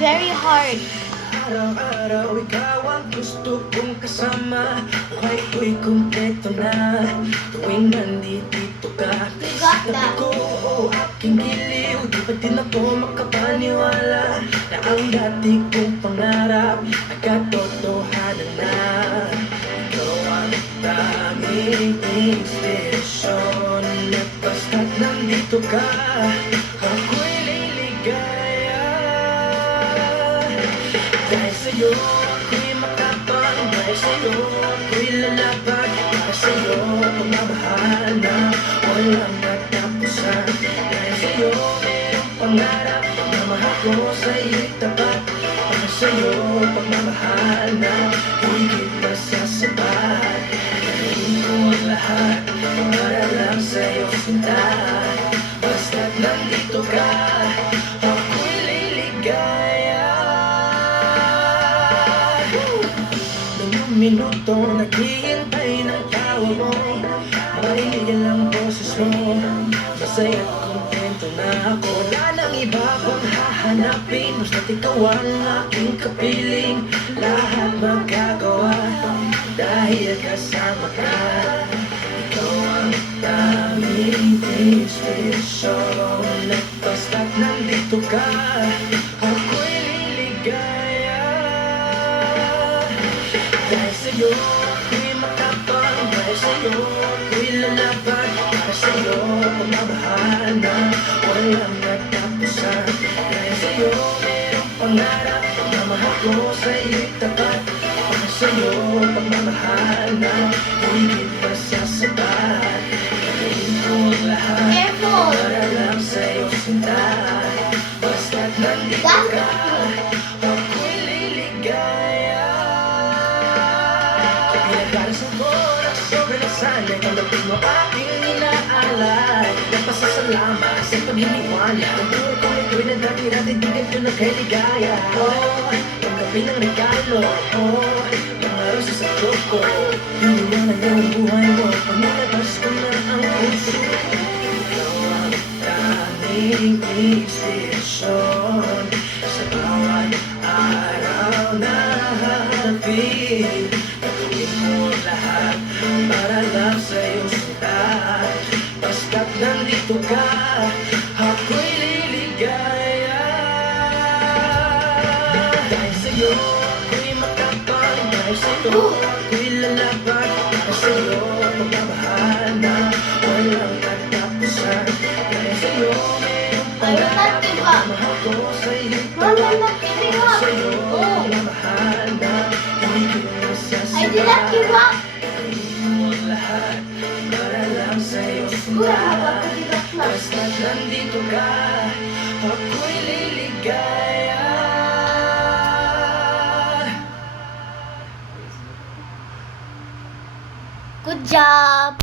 very hard. Araw-araw ikaw ang gusto kong kasama. Buhay ko'y kumpleto na tuwing nandito ka. You got Sabi that. ko, oh, aking giliw, di pa din ako makapaniwala na ang dati kong pangarap ay katotohanan na. Ikaw ang daming inspirasyon at basta't nandito ka, ako'y liligaya. Dahil sa'yo ako'y matapang, dahil sa'yo ako'y lalapag, dahil sa'yo pagmamahal na walang katapusan. Dahil sa'yo mayroong pangarap, pagmamahal ko sa'yo'y tapat. Dahil sa'yo pagmamahal na higit pa sa sapat. Gagawin ko ang lahat para lang sa'yo sinta. Basta't nandito ka, ako'y liligaya. Minuto naghihintay ng tawa mo, marinig ang boses mo, masaya at kontento na ako. Wala nang iba pang hahanapin, basta't ikaw ang aking kapiling. Lahat magagawa dahil kasama ka. Ikaw ang daming inspirasyon at basta't nandito ka, ako'y liligaya. Dahil sa'yo ako'y matapang, dahil sa'yo ako'y lalaban, dahil sa'yo pagmamahal na walang katapusan. Dahil sa'yo mayroong pangarap, pagmamahal ko sa'yo'y tapat. Dahil sa'yo pagmamahal na higit pa sa sapat. Gagawin ko ang lahat Careful. para lang sa'yo sinta. Basta't nandito ka, ako'y liligaya. Pinagalas ang corazon na sana'y tanggapin mo aking inaalay. Nagpasasalamat sa paghihiniwala. Ang turo ko ito'y nagdati-dati-digan ko na kay ligaya. Oh, tanggapin ang regalo. Oh, yung araw sa sakyo ko. Hiniwanan niya ang buhay mo pag nilabas ko na ang puso. Ikaw ang tanging inspirasyon sa bawat araw na hanapin. Gagawin mo lahat para lang sa'yo sinta. Basta't nandito ka, ako'y liligaya. Dahil sa'yo ako'y matapang, dahil sa'yo ako'y lalaban, dahil sa'yo pagmamahal na walang katapusan. Dahil sa'yo mayroong I will not give up. mahal ko sa'yo'y Mom, I'm tapat. not giving Dahil up. sa'yo Oh, pagmamahal na higit pa sa I did not give up. Gagawin mo ang lahat para lang sa'yo Good, sinta. how about to give up now? Basta't nandito ka, ako'y liligaya. Good job.